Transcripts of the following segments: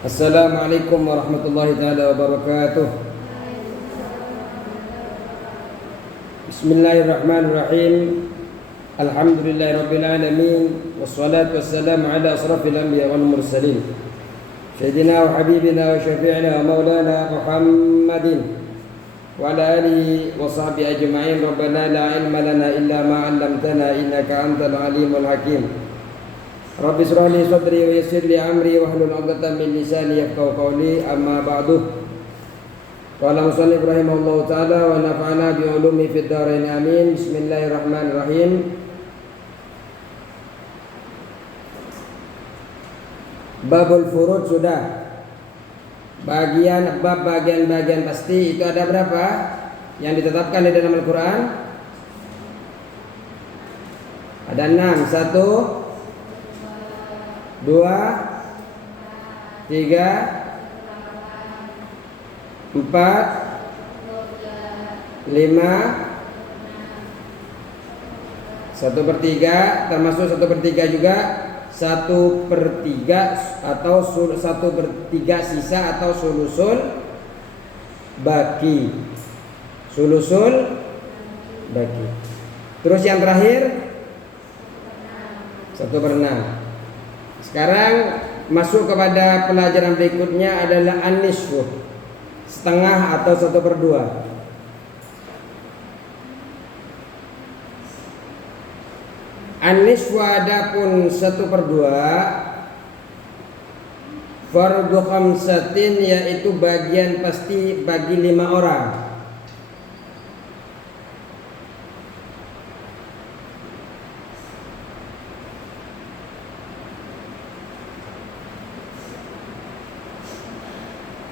Assalamualaikum warahmatullahi taala wabarakatuh. Bismillahirrahmanirrahim. Alhamdulillahirabbil alamin wassalatu wassalamu ala asrafil anbiya wal mursalin sayyidina wa habibina wa syafi'ina wa maulana Muhammadin wa ala alihi wa sahbihi ajma'in. Rabbana la ilma lana illa ma 'allamtana innaka antal alimul hakim. Rabbi shrah li sadri wa yassir li amri wahlul 'uqdatam min lisani yafqahu qawli. Amma ba'du. Qala musannif rahimahullahu taala wa nafa'ana bi ulumi fid dharain amin. Bismillahirrahmanirrahim. Babul furud sudah. Bagian-bagian pasti itu ada berapa yang ditetapkan di dalam Al-Qur'an? Ada 6. 1 2 3 4 5 6. Satu per tiga, termasuk 1/3 juga. 1/3 atau 1/3 sisa atau sulusul baki. Sulusul baki. Terus yang terakhir 1/6. Sekarang masuk kepada pelajaran berikutnya adalah an-nisfu, setengah atau 1/2. An-nisfu adapun 1/2 fardhu khamsatin, yaitu bagian pasti bagi 5 orang.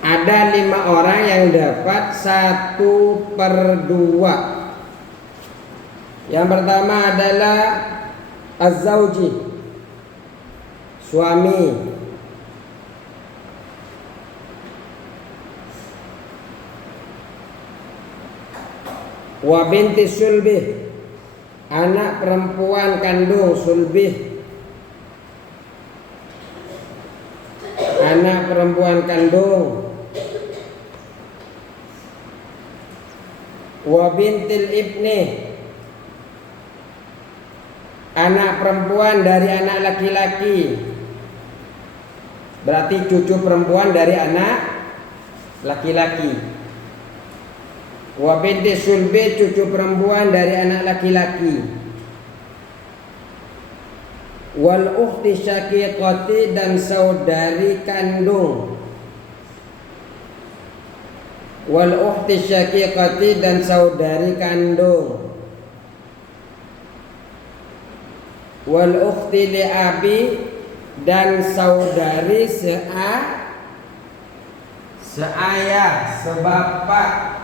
Ada 5 orang yang dapat 1/2. Yang pertama adalah az-zauji, suami. Wa binti sulbih, anak perempuan kandung. Sulbih, anak perempuan kandung. Wa bintil ibni, anak perempuan dari anak laki-laki. Berarti cucu perempuan dari anak laki-laki. Wa binti sulbi, cucu perempuan dari anak laki-laki. Wal ukhti syaqiqati, dan saudari kandung. Wal ukhti syaqiqati, dan saudari kandung. Wal ukhti li abi, dan saudari seayah, sebapak.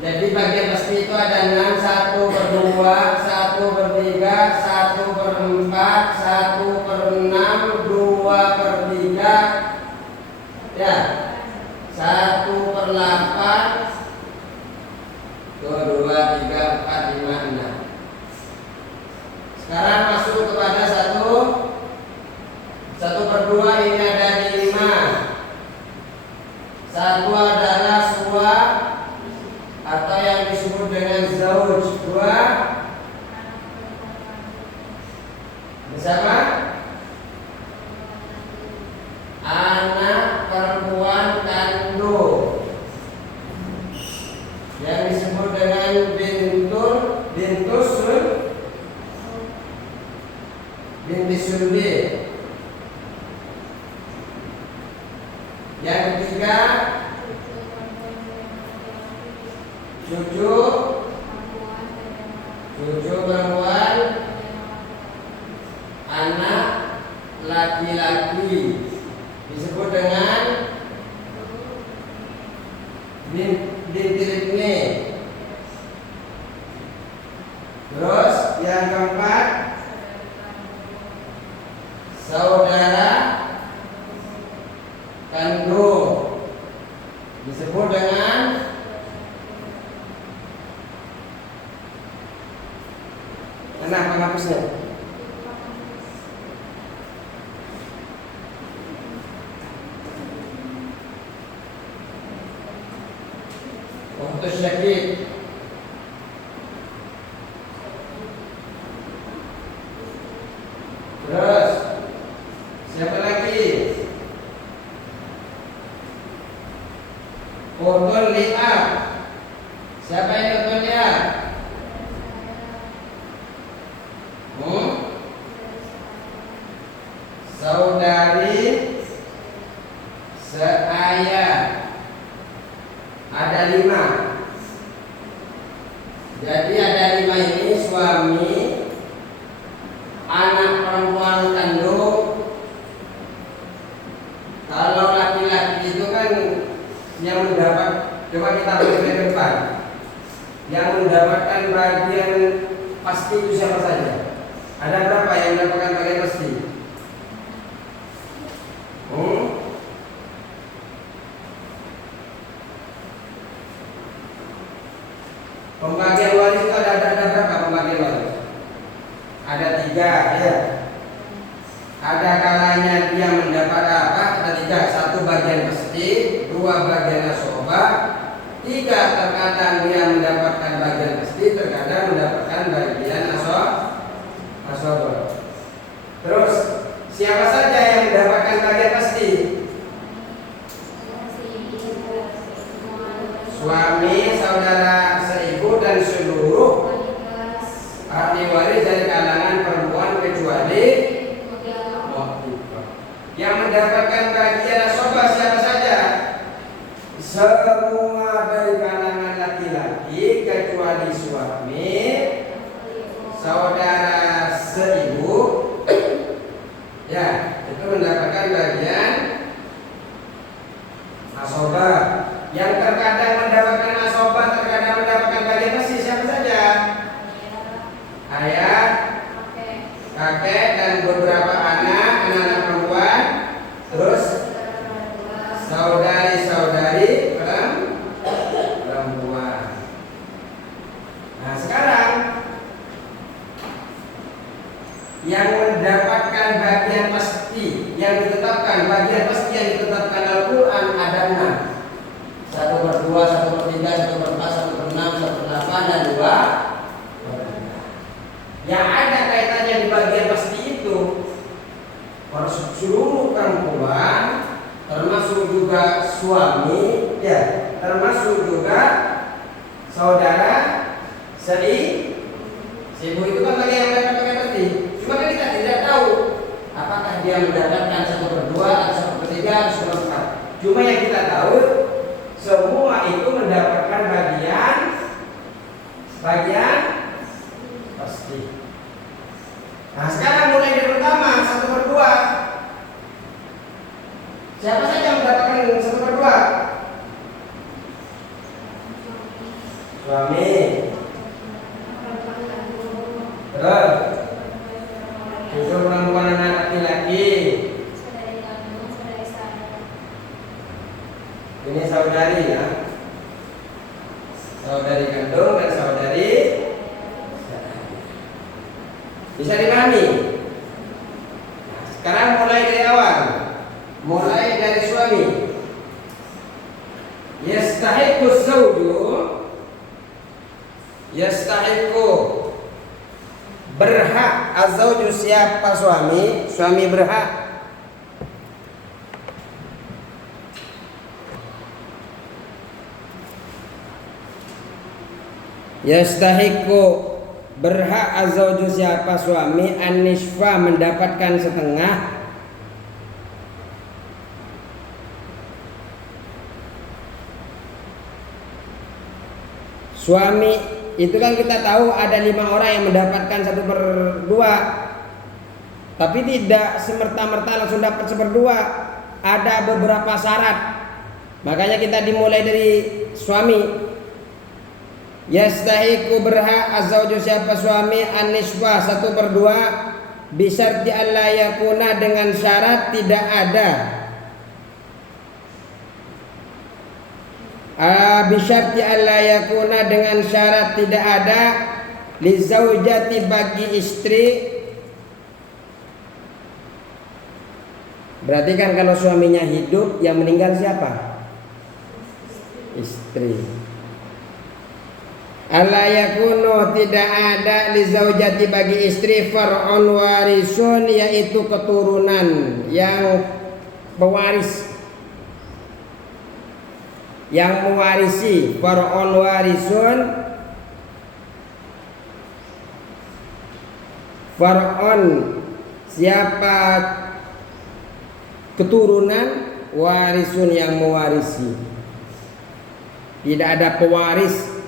Jadi bagian pasti itu ada 6. 1/2, 1/3, 1/4, 1/6, 2/3, ya, 1/8, 2, 3, 4, 5, 6. Sekarang masuk kepada 1/2. Ini ada 5. 1 adalah suwa atau yang disebut dengan zauj. 2 bersama anak perempuan kandung yang disebut dengan binti sulbi. Yang ketiga cucu perempuan anak laki-laki, disebut dengan binti ibni. Terus yang keempat saudara kandung, disebut dengan mana penghapusnya? Ukhtus syakik. Terus siapa lagi? Ukhtun li'ab. Siapa yang ukhtun li'ab? Saudari seayah. Ada 5. Jadi ada 5 ini suami, anak perempuan kandung. Kalau laki-laki itu kan yang mendapat, coba kita lihat ke depan, yang mendapatkan bagian pasti itu siapa saja? Ada berapa yang mendapatkan bagian pasti? Pembagian waris itu ada berapa pembagian waris? Ada 3 ya. Ada kalanya dia mendapat apa? Ada 3. 1 bagian pasti, 2 bagian asobah, 3 terkadang dia mendapatkan bagian pasti, terkadang mendapatkan bagian asobah. Terus siapa saja yang mendapatkan bagian pasti? Suami, saudara seibu dan seluruh ahli waris dari kalangan perempuan kecuali yang mendapatkan bagian asobah siapa saja? Semua dari kalangan laki-laki kecuali suami, saudara seibu, ya itu mendapatkan bagian asobah. Yang terkadang mendapatkan asobah, terkadang mendapatkan bagian pasti siapa saja? Ayah, kakek, dan beberapa anak-anak perempuan. Terus saudari-saudari perempuan. Nah sekarang yang mendapatkan bagian pasti yang ditetapkan, bagian pasti yang ditetapkan Al-Quran ada 6. 1/2, 1/3, 1/4, 1/6, 1/8 dan 2. Yang ada kaitannya di bagian pasti itu seluruh perempuan, termasuk juga suami, ya, termasuk juga saudara seibu itu kan lagi yang mendapatkan pasti. Cuma kan kita tidak tahu apakah dia mendapatkan 1/2 atau 1/3 atau 1/4. Cuma yang kita tahu semua itu mendapatkan bagian pasti. Nah sekarang mulai dari pertama 1/2. Siapa saja yang mendapatkan 1/2? Suami. Terus justru perempuan anak laki-laki. Ini saudari ya, saudari kandung dan saudari. Bisa dipahami? Sekarang mulai dari awal, mulai dari suami. Yastahiqu zawju, yastahiqu berhak, az-zawju siapa suami? Suami berhak. Yastahiqu berhak az-zawju siapa suami an-nisfa mendapatkan setengah. Suami itu kan kita tahu ada 5 orang yang mendapatkan 1/2, tapi tidak semerta-merta langsung dapat 1/2. Ada beberapa syarat. Makanya kita dimulai dari suami. Yastahiqu berhak az-zawju siapa suami an-nisfa 1/2 bisyarti alla yakuna dengan syarat tidak ada bisyarti alla yakuna dengan syarat tidak ada li zaujati bagi istri. Berarti kan kalau suaminya hidup yang meninggal siapa? Istri. Alla yakunu, tidak ada li zaujati bagi istri far'un warisun, yaitu keturunan yang pewaris, yang mewarisi. Far'un warisun, far'un siapa keturunan, warisun yang mewarisi. Tidak ada pewaris.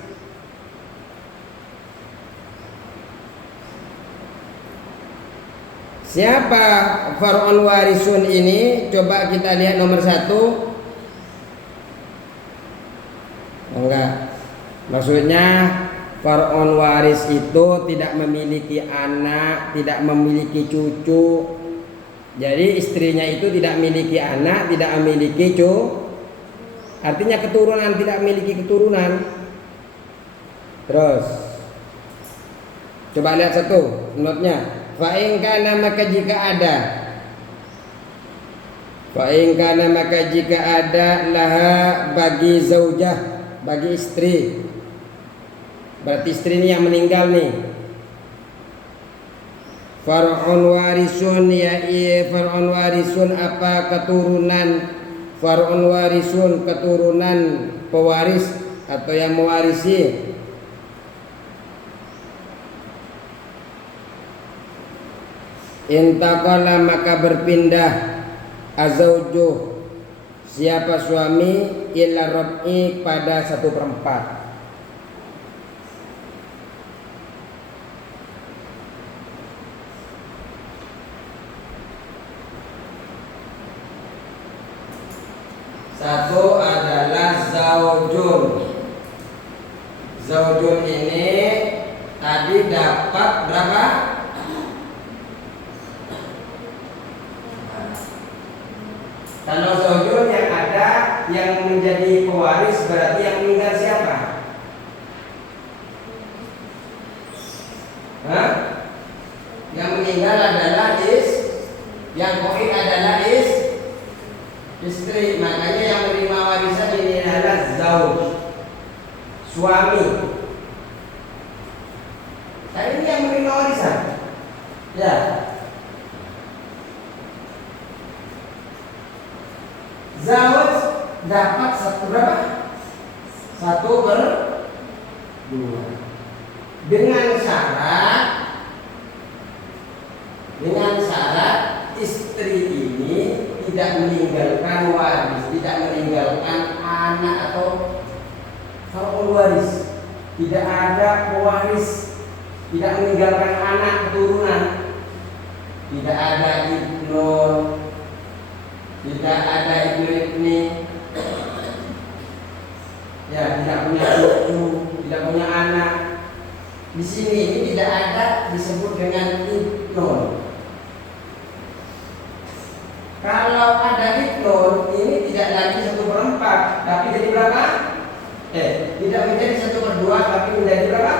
Siapa far'un warisun ini? Coba kita lihat nomor 1. Enggak. Maksudnya far'un waris itu tidak memiliki anak, tidak memiliki cucu. Jadi istrinya itu tidak memiliki anak, tidak memiliki cucu. Artinya keturunan, tidak memiliki keturunan. Terus coba lihat 1 notnya. Fa'in kana, maka jika ada, fa'in kana maka jika ada, laha bagi zaujah, bagi istri. Berarti istri ini yang meninggal nih. Far'un warisun, ya far'un warisun apa keturunan, far'un warisun keturunan pewaris atau yang mewarisi. Intaqala, maka berpindah, azaujuh siapa suami, ila rab'i pada 1/4. Satu adalah zaujun. Zaujun ini tadi dapat berapa? Kalau zaujun yang ada yang menjadi pewaris, berarti yang meninggal siapa? Hah? Yang meninggal adalah yang koin adalah istri. Makanya yang menerima warisan ini adalah zauj, suami. Nah, ini yang menerima warisan. Ya. Zauj dapat berapa? 1/2. Dengan syarat istri ini tidak meninggalkan waris, tidak meninggalkan anak atau far'un waris, tidak ada pewaris, tidak meninggalkan anak keturunan, tidak ada ibnun, tidak ada ibni, ya tidak punya cucu, tidak punya anak. Di sini ini tidak ada disebut dengan ibnun. Kalau ada ibnun, ini tidak lagi 1/4, tapi jadi berapa? Tidak menjadi 1/2, tapi menjadi berapa?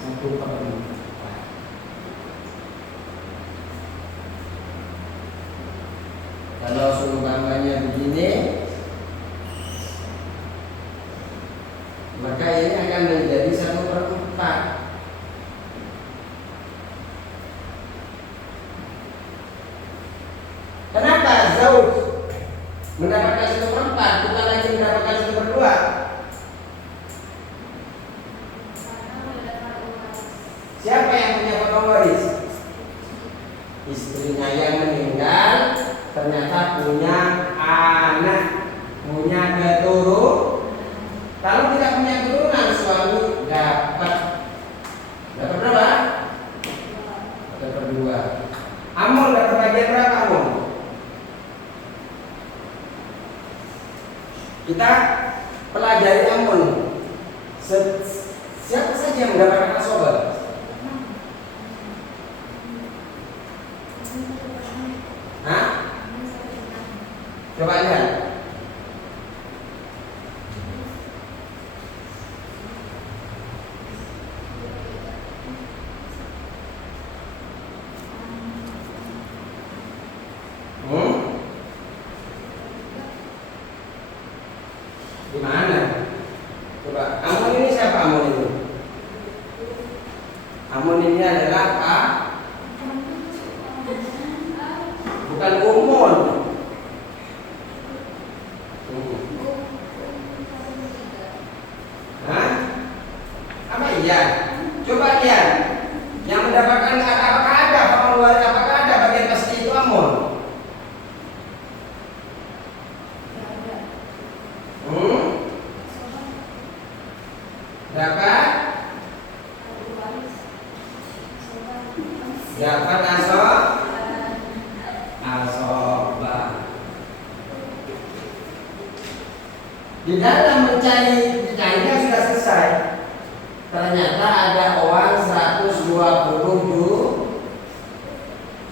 1/4. Kalau seumpamanya begini, maka ini akan menjadi 1/4. Kenapa zauj mendapatkan 1/4 bukan lagi mendapatkan 1/2? Siapa yang punya far'un waris? Istrinya yang meninggal ternyata punya anak, punya keturunan. Kalau tidak punya keturunan, suami dapat berapa? 1/2. Amun dapat bagian berapa, Amun? Kita pelajari Amun. Siapa saja yang mendapatkan asobat? Hah? Coba lihat. Di mana? Coba. Amun ini siapa, amun itu? Amun ini adalah apa? Bukan umun. Hah? Apa iya? Coba lihat. Yang mendapatkan apakah ada paman waris, apakah ada bagian pasti itu amun? Dapat? Dapat asobah. Di dalam mencari kan sudah selesai. Ternyata ada uang 120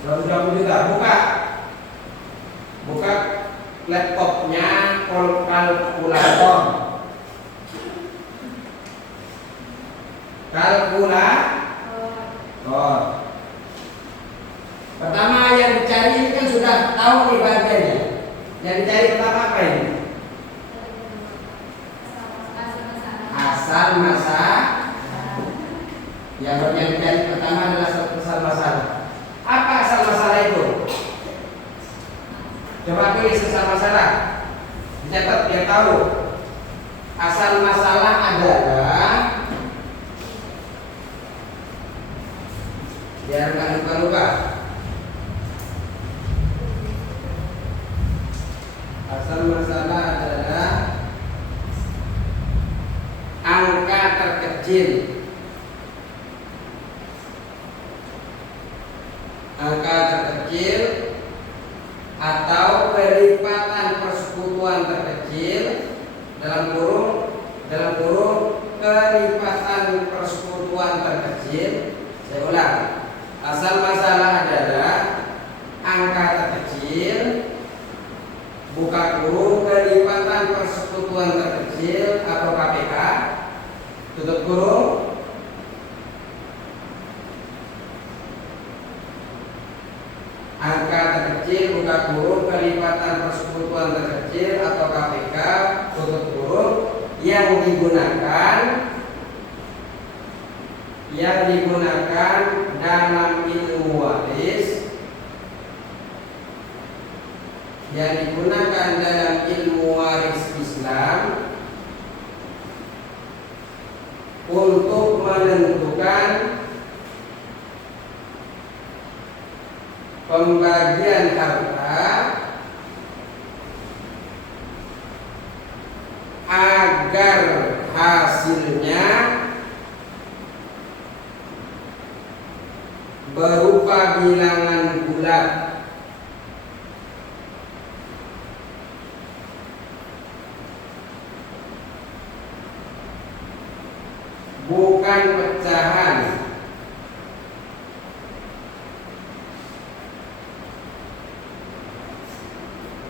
juta. Buka laptopnya, kalkulator. Pertama yang dicari ini kan sudah tahu nih bagiannya. Yang dicari pertama apa ini? Asal masalah. Yang dicari pertama adalah asal masalah. Apa asal masalah itu? Coba tulis asal masalah. Dicatat biar tahu. Asal masalah adalah, biar nggak lupa-lupa. Asal masalah adalah angka terkecil. Angka terkecil atau kelipatan persekutuan terkecil dalam kurung kelipatan persekutuan terkecil. Saya ulang. Asal masalah adalah angka terkecil, buka kurung kelipatan persekutuan terkecil atau KPK, tutup kurung, angka terkecil, buka kurung kelipatan persekutuan terkecil atau KPK, tutup kurung, yang digunakan dalam ilmu waris, Islam untuk menentukan pembagian harta agar hasilnya berupa bilangan bulat bukan pecahan.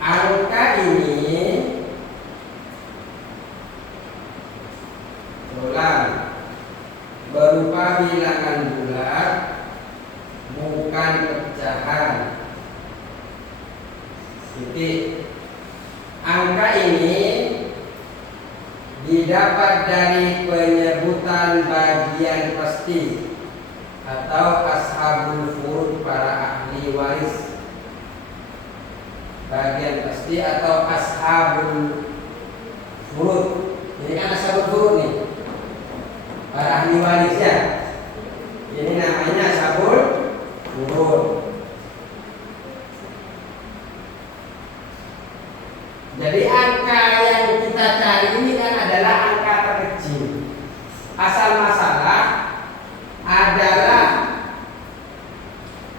Angka ini berupa bilangan bulat bukan pecahan. Titik. Angka ini didapat dari penyebutan bagian pasti atau ashabul furud, para ahli waris. Bagian pasti atau ashabul furud. Ini kan ashabul furud nih, para ahli waris ya. Ini namanya ashabul furud. Jadi angka yang kita cari ini kan adalah angka terkecil. Asal masalah adalah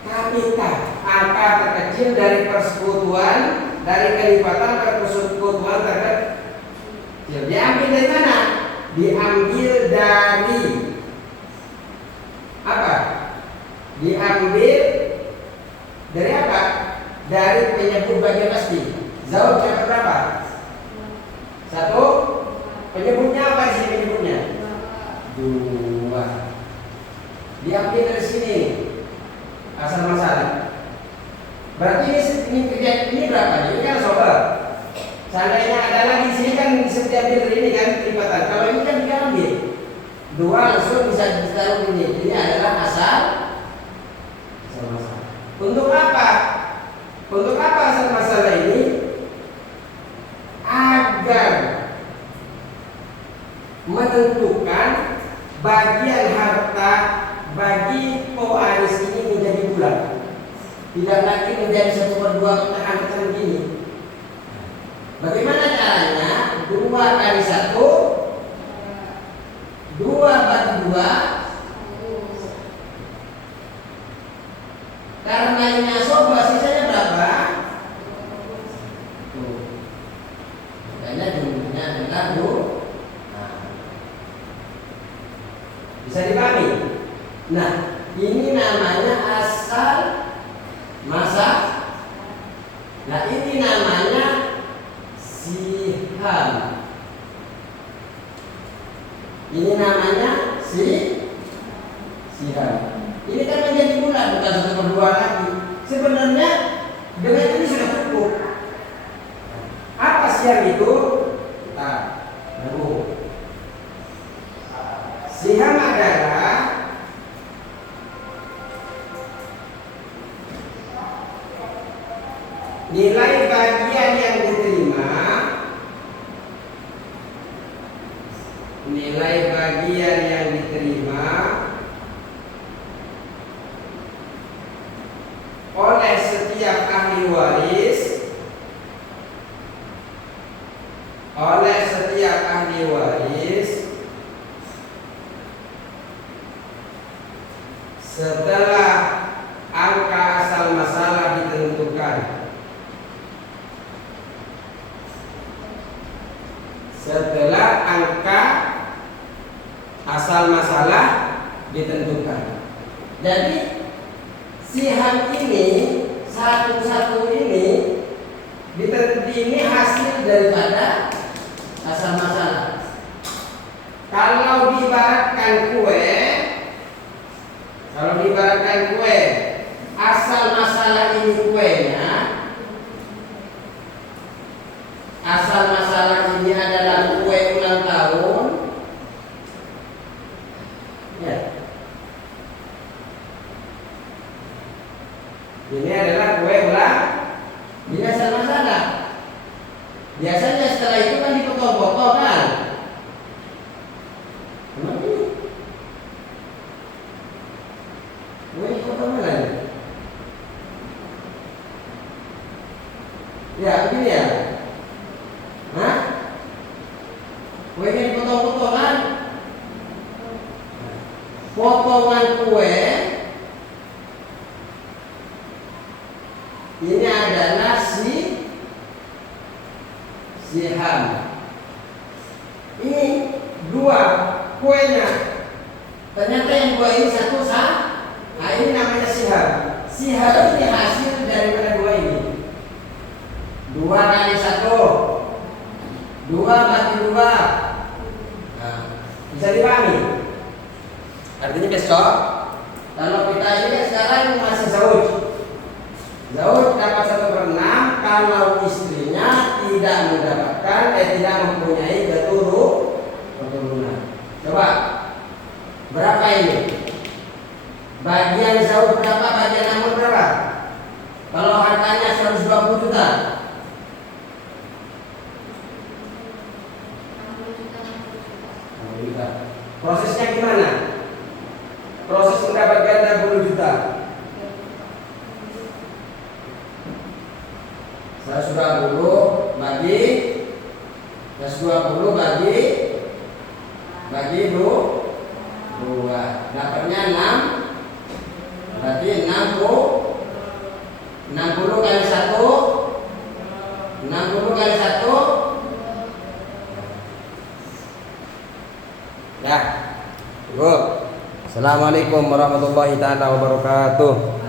kapital, angka terkecil dari persekutuan, dari kelipatan persekutuan terkecil. Diambil dari mana? Diambil dari apa? Diambil dari apa? Dari penyebut bagian pasti. Zawab dapat berapa? 1. Penyebutnya apa sih penyebutnya? 2. Diambil dari sini. Asal masalah. Berarti ini berapa? Ini kan sobat. Seandainya ada lagi di sini kan bisa diambil dari ini kan kelipatan. Kalau ini kan diambil. 2 langsung bisa ditaruh ini. Ini adalah asal masalah. Untuk apa? Untuk apa asal masalah ini? Agar menentukan bagian harta bagi pewaris ini menjadi bulat. Tidak lagi menjadi 1/2 tekan-tekan begini. Bagaimana caranya? 2 kali 1, 2 bagi 2. Karena ini asoba, sisanya berapa? Makanya jumlahnya adalah 2. Bisa dipahami? Nah, ini namanya asal masa. Nah, ini namanya siham. Ini namanya siham. Ini kan menjadi bulat, bukan 1/2 lagi. Sebenarnya dengan ini sudah cukup. Apa siham itu? Siham adalah nilai bagian yang diterima, nilai bagian yang diterima oleh setiap ahli waris, oleh setiap ahli waris setelah angka asal masalah ditentukan. Setelah angka asal masalah ditentukan. Jadi siham ini satu-satu ini ini hasil daripada asal masalah. Kalau diibaratkan kue, asal masalah ini kuenya, asal masalah ini adalah kue ulang tahun. Ya. Ini adalah kue ulang. Ini asal masalah. Biasanya setelah itu kan dipotong-potong kan. Ya, begini ya. Hah? Kuenya dipotong-potong kan? Potongan kue ini adalah siham. Ini 2 kuenya. Ternyata yang 2 ini satu sah. Nah, ini namanya siham. Siham ini hasil daripada 2 ini. 2 kali 1, 2 bagi 2. Nah, bisa dipahami? Artinya besok kalau kita ini kan sekarang masih zauj dapat 1/6 kalau istrinya tidak mendapatkan tidak mempunyai keturunan. Coba berapa ini? Bagian zauj berapa? Bagian amr berapa? Kalau hartanya 120 juta. Prosesnya gimana? Proses mendapatkan 60 juta. 120 bagi 2 dapatnya 6. Berarti 60 kali 1, 60 kali 1. Ya. Assalamualaikum warahmatullahi taala wabarakatuh.